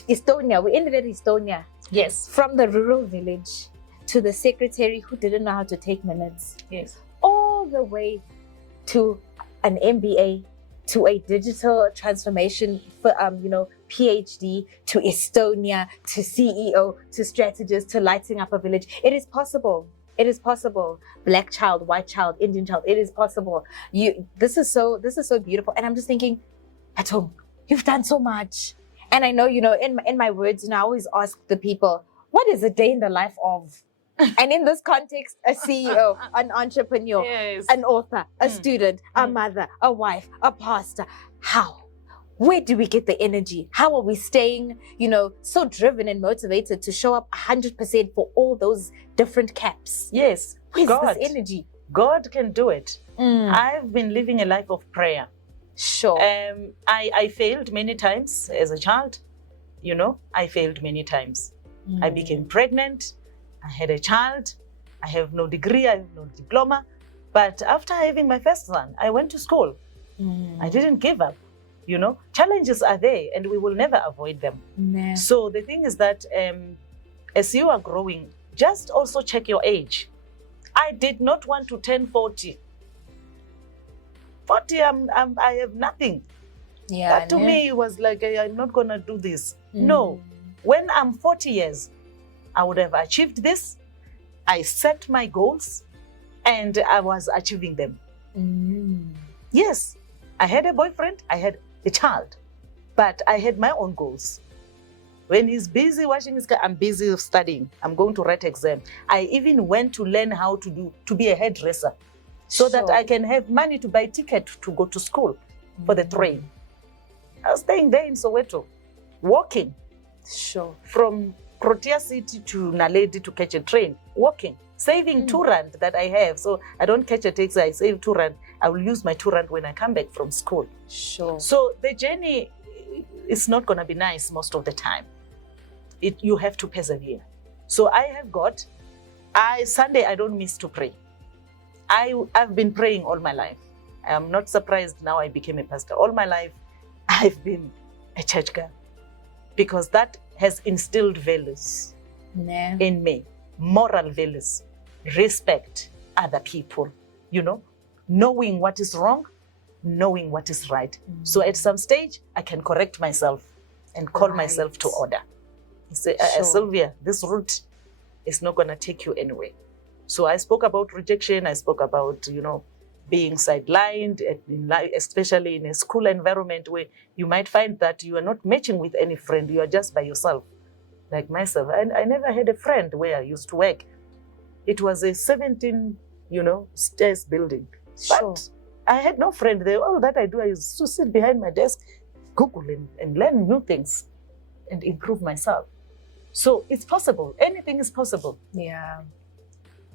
Estonia, we ended at Estonia. Yes. From the rural village to the secretary who didn't know how to take minutes. Yes. All the way to an MBA, to a digital transformation for, PhD, to Estonia, to CEO, to strategist, to lighting up a village. It is possible. It is possible. Black child, white child, Indian child. It is possible. This is so beautiful. And I'm just thinking, Atom, you've done so much. And I know, in my words, I always ask the people, what is a day in the life of? And in this context, a CEO, an entrepreneur, yes. an author, a student, a mother, a wife, a pastor. How? Where do we get the energy? How are we staying, so driven and motivated to show up 100% for all those different caps? Yes. Where's this energy? God can do it. I've been living a life of prayer. Sure. I failed many times as a child. I failed many times. I became pregnant. I had a child. I have no degree. I have no diploma. But after having my first son, I went to school. I didn't give up. Challenges are there and we will never avoid them. Nah. So the thing is that as you are growing, just also check your age. I did not want to turn 40. 40, I have nothing. Yeah. That to me was like, I'm not going to do this. No. When I'm 40 years, I would have achieved this. I set my goals and I was achieving them. Yes. I had a boyfriend, I had a child, but I had my own goals. When he's busy washing his car, I'm busy studying. I'm going to write exam. I even went to learn how to be a hairdresser so that I can have money to buy a ticket to go to school for the train. I was staying there in Soweto, walking from Protea City to Naledi to catch a train, walking, saving 2 rand that I have. So I don't catch a taxi, I save 2 rand. I will use my 2 rand when I come back from school. Sure. So the journey is not going to be nice most of the time. You have to persevere. So I have got, Sunday I don't miss to pray. I've been praying all my life. I am not surprised now I became a pastor. All my life I've been a church girl because that has instilled values in me, moral values, respect other people, knowing what is wrong, knowing what is right. So at some stage, I can correct myself and call myself to order. Say, Sylvia, this route is not going to take you anywhere. So I spoke about rejection. I spoke about, being sidelined, especially in a school environment where you might find that you are not matching with any friend. You are just by yourself, like myself. I never had a friend where I used to work. It was a 17, stairs building. But I had no friend there. All that I do, I used to sit behind my desk, Google and learn new things and improve myself. So it's possible. Anything is possible. Yeah.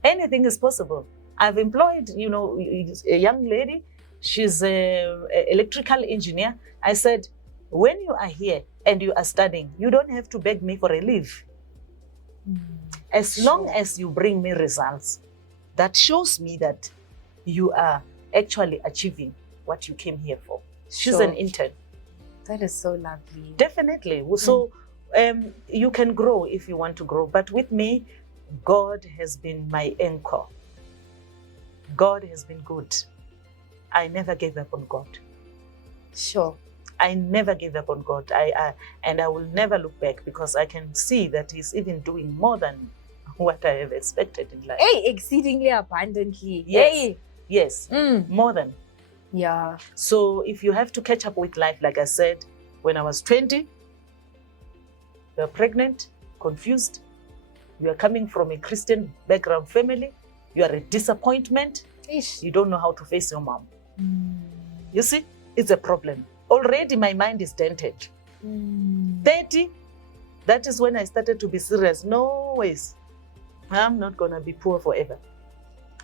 Anything is possible. I've employed, a young lady. She's an electrical engineer. I said, when you are here and you are studying, you don't have to beg me for a leave. As long as you bring me results, that shows me that you are actually achieving what you came here for. She's an intern. That is so lovely. Definitely. So you can grow if you want to grow. But with me, God has been my anchor. God has been good. I never gave up on God. Sure. I never gave up on God. And I will never look back because I can see that He's even doing more than what I have expected in life. Hey, exceedingly abundantly. Yes. Hey. Yes. More than. Yeah. So if you have to catch up with life, like I said, when I was 20, you are pregnant, confused, you are coming from a Christian background family, you are a disappointment, you don't know how to face your mom. You see, it's a problem. Already my mind is dented. 30, that is when I started to be serious. No ways. I'm not going to be poor forever.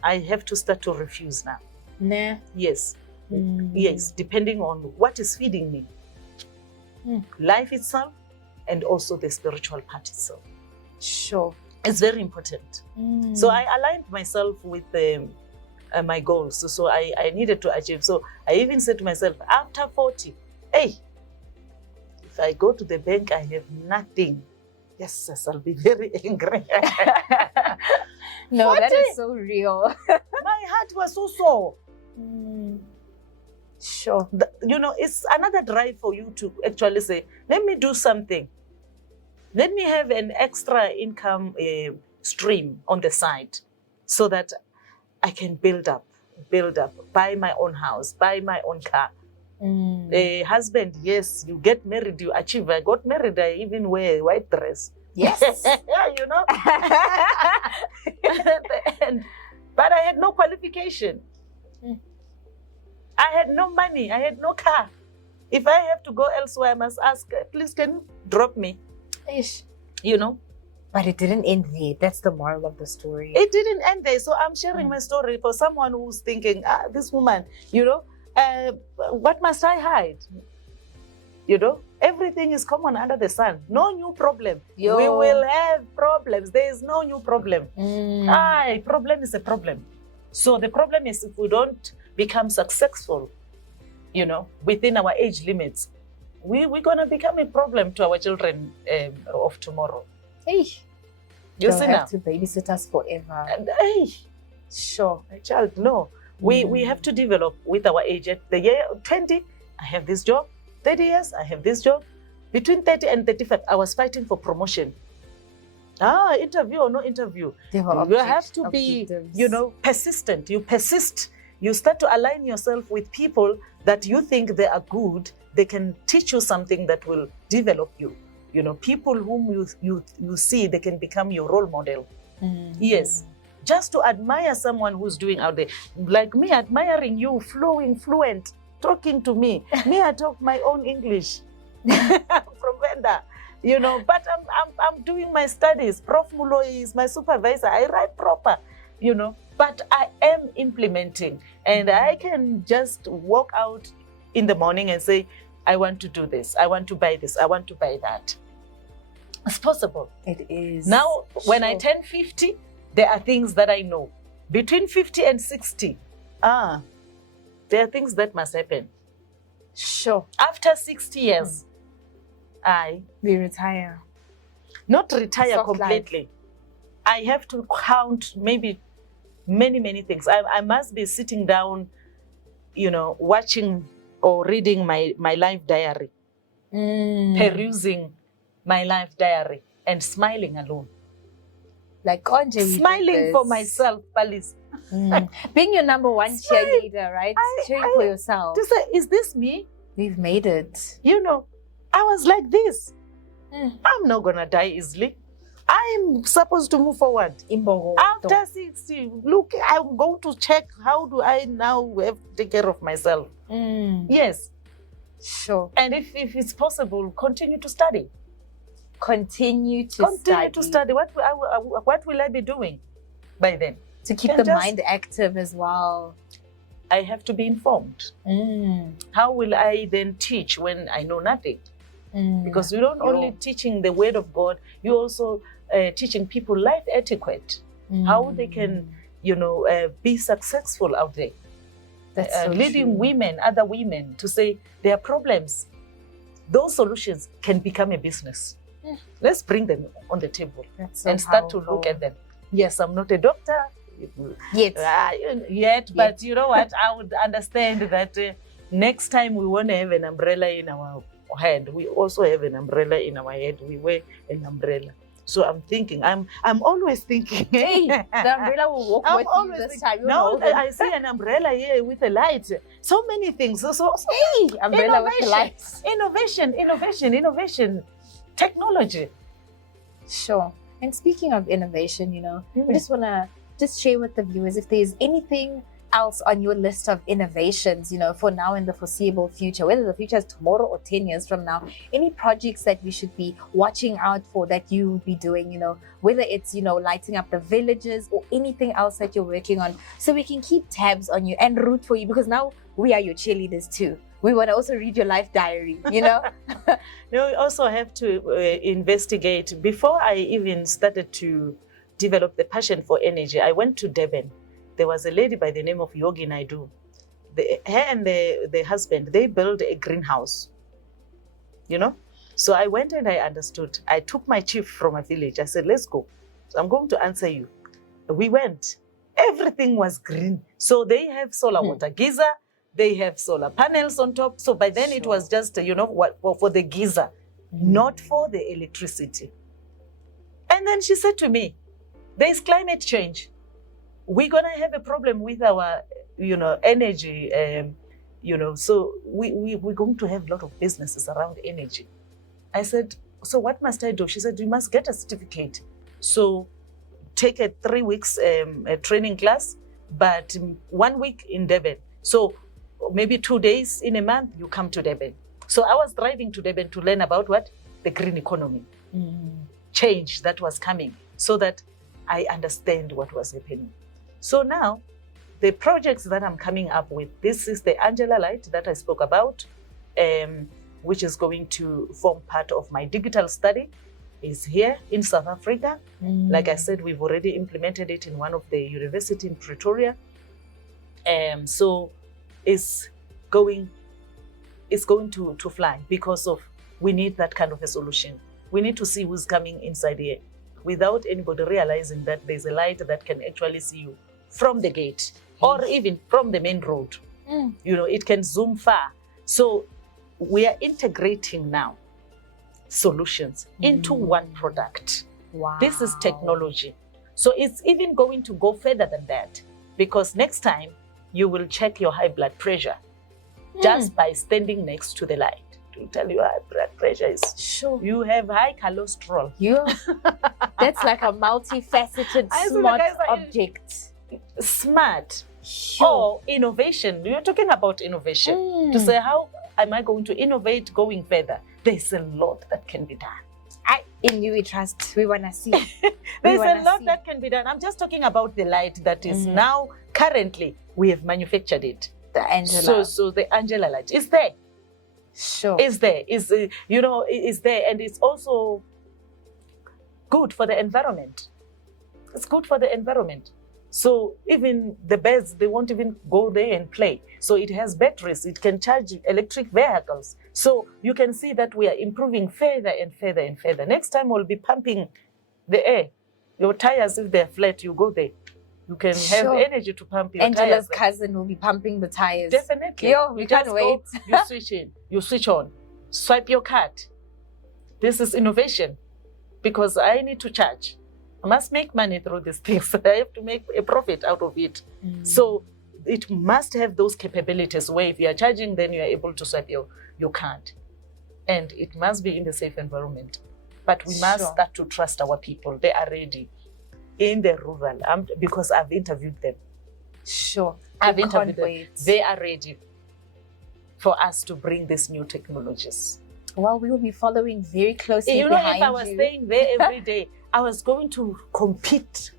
I have to start to refuse now. Nah. Yes. Yes, depending on what is feeding me. Life itself and also the spiritual part itself. Sure. It's very important. So I aligned myself with my goals. So I needed to achieve. So I even said to myself, after 40, hey, if I go to the bank, I have nothing. Yes, I'll be very angry. No, 40? that is so real. My heart was so sore. Sure. It's another drive for you to actually say, let me do something. Let me have an extra income stream on the side so that I can build up, buy my own house, buy my own car. A husband, yes, you get married, you achieve. I got married, I even wear a white dress. Yes. But I had no qualification. I had no money. I had no car. If I have to go elsewhere, I must ask, please, can you drop me? Ish. But it didn't end there. That's the moral of the story. It didn't end there. So I'm sharing my story for someone who's thinking, this woman, what must I hide? Everything is common under the sun. No new problem. We will have problems. There is no new problem. Problem is a problem. So the problem is if we don't become successful, within our age limits, we're going to become a problem to our children of tomorrow. Hey, you see now? Have to babysit us forever. And, sure, my child, no. We have to develop with our age. At the year 20, I have this job. 30 years, I have this job. Between 30 and 35, I was fighting for promotion. Interview or no interview. You have to be, persistent. You persist. You start to align yourself with people that you think they are good. They can teach you something that will develop you. People whom you see, they can become your role model. Yes. Just to admire someone who's doing out there. Like me admiring you, fluent, talking to me. Me, I talk my own English from Venda. But I'm doing my studies. Prof Mulo is my supervisor. I write proper, but I am implementing. And I can just walk out in the morning and say, I want to do this. I want to buy this. I want to buy that. It's possible. It is. Now, when I turn 50, there are things that I know. Between 50 and 60, there are things that must happen. Sure. After 60 years, we retire. Not retire Soft completely. Life. I have to count maybe many things. I must be sitting down, watching or reading my life diary, perusing my life diary and smiling alone. Like smiling for myself, Palis. Being your number one cheerleader, right? Cheering for yourself. To say, is this me? We've made it. I was like this. I'm not gonna die easily. I'm supposed to move forward. After 60, look, I'm going to check how do I now have to take care of myself. Yes. Sure. And if it's possible, continue to study. Continue to study. What will I be doing by then? To keep the mind active as well. I have to be informed. How will I then teach when I know nothing? Because you don't only teaching the word of God, you also teaching people life etiquette, how they can, be successful out there. That's so leading true. Other women to say their problems, those solutions can become a business. Let's bring them on the table and start to look at them. Yes, I'm not a doctor yet, but you know what? I would understand that next time we want to have an umbrella in our head, we also have an umbrella in our head. We wear an umbrella. So I'm thinking, I'm always thinking. Hey, the umbrella will walk with you this time. Now I see an umbrella here with a light. So many things. So hey, umbrella with lights. Innovation, technology. Sure. And speaking of innovation, we just want to share with the viewers if there's anything else on your list of innovations, for now and the foreseeable future, whether the future is tomorrow or 10 years from now, any projects that we should be watching out for that you would be doing, whether it's, lighting up the villages or anything else that you're working on, so we can keep tabs on you and root for you, because now we are your cheerleaders too. We want to also read your life diary, We also have to investigate. Before I even started to develop the passion for energy, I went to Durban. There was a lady by the name of Yogi Naidu. Her and the husband, they built a greenhouse, So I went and I understood. I took my chief from a village. I said, let's go. So I'm going to answer you. We went. Everything was green. So they have solar water geyser. They have solar panels on top. So by then it was just, for the geyser, not for the electricity. And then she said to me, there's climate change. We're going to have a problem with our, energy, so we're going to have a lot of businesses around energy. I said, so what must I do? She said, you must get a certificate. So take a 3 weeks a training class, but 1 week in Durban. So maybe 2 days in a month, you come to Durban. So I was driving to Durban to learn about what? The green economy. Change that was coming, so that I understand what was happening. So now, the projects that I'm coming up with, this is the Angela Light that I spoke about, which is going to form part of my digital study, is here in South Africa. Like I said, we've already implemented it in one of the university in Pretoria. So it's going to fly, because of we need that kind of a solution. We need to see who's coming inside here without anybody realizing that there's a light that can actually see you from the gate or even from the main road. It can zoom far. So we are integrating now solutions into one product. Wow. This is technology. So it's even going to go further than that, because next time you will check your high blood pressure just by standing next to the light. To tell you high blood pressure is you have high cholesterol. That's like a multifaceted smart object. Smart. Or innovation. You're talking about innovation. To say, how am I going to innovate going further? There's a lot that can be done. In you we trust. We want to see. There's a lot that can be done. I'm just talking about the light that is now, currently, we have manufactured it. The Angela. So the Angela light is there. Is there. Is there. And it's also good for the environment. It's good for the environment. So even the birds, they won't even go there and play. So it has batteries. It can charge electric vehicles. So you can see that we are improving further and further and further. Next time we'll be pumping the air. Your tires, if they're flat, you go there. You can have energy to pump your Angela's tires. cousin will be pumping the tires. Definitely. We can't wait. You switch in. You switch on. Swipe your card. This is innovation, because I need to charge. I must make money through these things. I have to make a profit out of it. So it must have those capabilities where if you are charging, then you are able to swipe your card. And it must be in a safe environment. But we must start to trust our people. They are ready in the rural, because I've interviewed them. I've interviewed them. They are ready for us to bring these new technologies. Well, we will be following very closely if I was staying there every day, I was going to compete,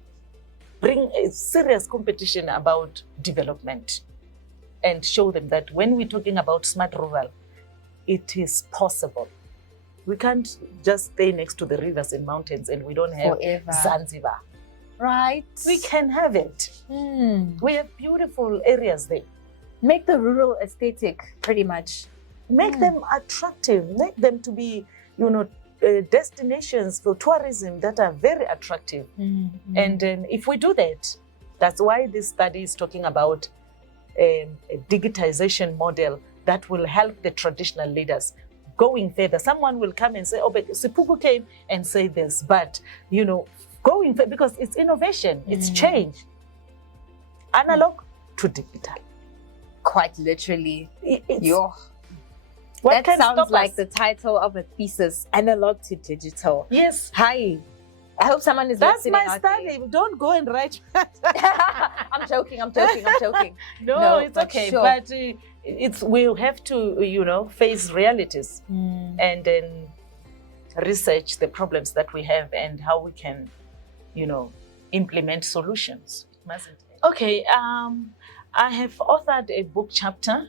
bring a serious competition about development, and show them that when we're talking about smart rural, it is possible. We can't just stay next to the rivers and mountains and we don't have Zanzibar. Right. We can have it. We have beautiful areas there. Make the rural aesthetic, pretty much. Make them attractive. Make them to be, destinations for tourism that are very attractive. And if we do that, that's why this study is talking about a digitization model that will help the traditional leaders going further. Someone will come and say, but Siphugu came and say this, but, going further, because it's innovation, it's change. Analog to digital. Quite literally. That sounds like the title of a thesis, analog to digital. Yes. Hi. I hope someone is That's listening my out study. Don't go and write. I'm joking. No, it's but okay. sure. But we'll have to, face realities and then research the problems that we have and how we can, implement solutions. It mustn't. Okay. I have authored a book chapter.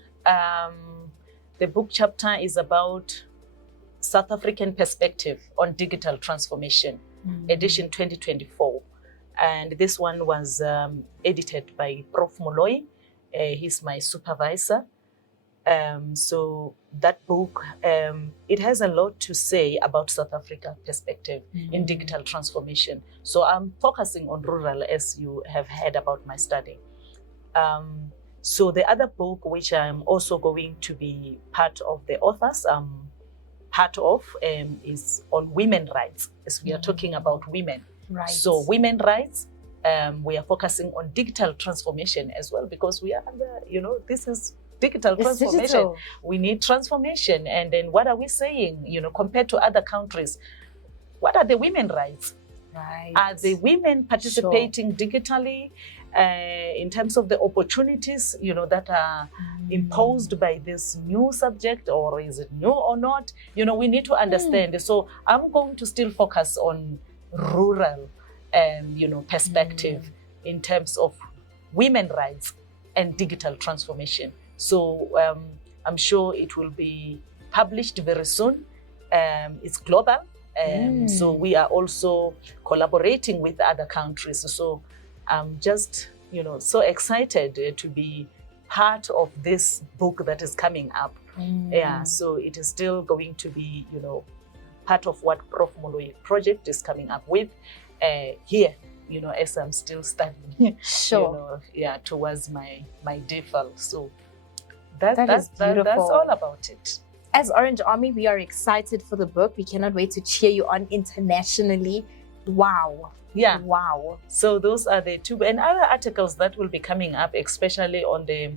The book chapter is about South African perspective on digital transformation, edition 2024. And this one was edited by Prof. Moloi. He's my supervisor. So that book, it has a lot to say about South Africa perspective in digital transformation. So I'm focusing on rural, as you have heard about my study. So the other book, which I'm also going to be part of the authors, part of, is on women rights, as we are talking about women. Right. So women rights, we are focusing on digital transformation as well, because we are under, this is digital transformation. Digital. We need transformation. And then what are we saying, compared to other countries? What are the women rights? Right. Are the women participating digitally in terms of the opportunities, that are imposed by this new subject, or is it new or not? We need to understand. So I'm going to still focus on rural, perspective in terms of women rights and digital transformation. So I'm sure it will be published very soon. It's global. So we are also collaborating with other countries. So I'm just, so excited to be part of this book that is coming up. Yeah, so it is still going to be, part of what Prof. Moloi project is coming up with here, as I'm still studying. Sure. Towards my DPhil. So that is beautiful. That's all about it. As Orange Army, we are excited for the book. We cannot wait to cheer you on internationally. Wow. Yeah. Wow. So those are the two, and other articles that will be coming up, especially on the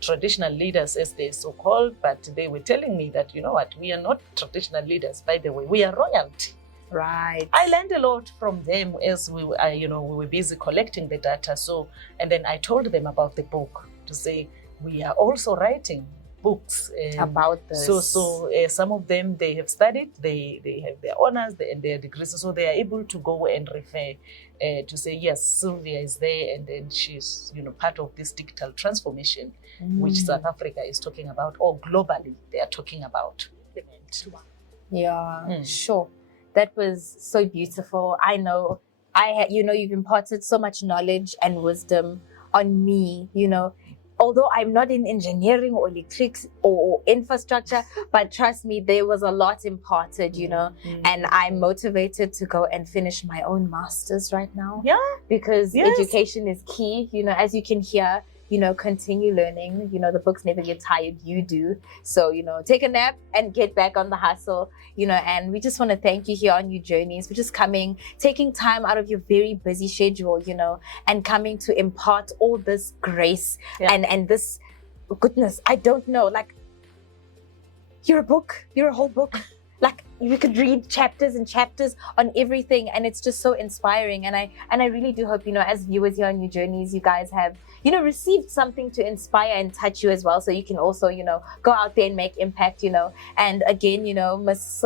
traditional leaders, as they're so called. But they were telling me that, we are not traditional leaders, by the way. We are royalty. Right. I learned a lot from them as we were busy collecting the data. So, and then I told them about the book to say, we are also writing books about this. So some of them, they have studied, they have their honors and their degrees, so they are able to go and refer to say, yes, Sylvia is there, and then she's part of this digital transformation which South Africa is talking about, or globally they are talking about. Yeah, sure. That was so beautiful. I know you've imparted so much knowledge and wisdom on me, although I'm not in engineering or electrics or infrastructure, but trust me, there was a lot imparted, and I'm motivated to go and finish my own master's right now. Yeah. Because education is key, as you can hear, continue learning. The books never get tired, you do. So, take a nap and get back on the hustle, and we just want to thank you here on Your Journeys for just coming, taking time out of your very busy schedule, and coming to impart all this grace and this goodness. I don't know, you're a book, you're a whole book. We could read chapters and chapters on everything, and it's just so inspiring. And I really do hope, as viewers here on Your Journeys, you guys have, received something to inspire and touch you as well. So you can also, go out there and make impact, And again, Miss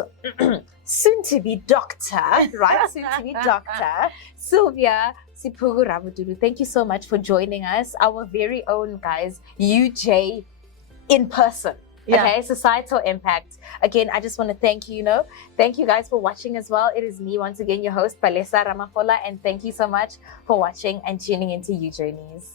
soon to be doctor, right? Soon to be doctor, Sylvia Siphugu. Thank you so much for joining us. Our very own, guys, UJ in person. Yeah. Okay, societal impact. Again, I just want to thank you, Thank you guys for watching as well. It is me, once again, your host, Palesa Ramafola, and thank you so much for watching and tuning into Your Journeys.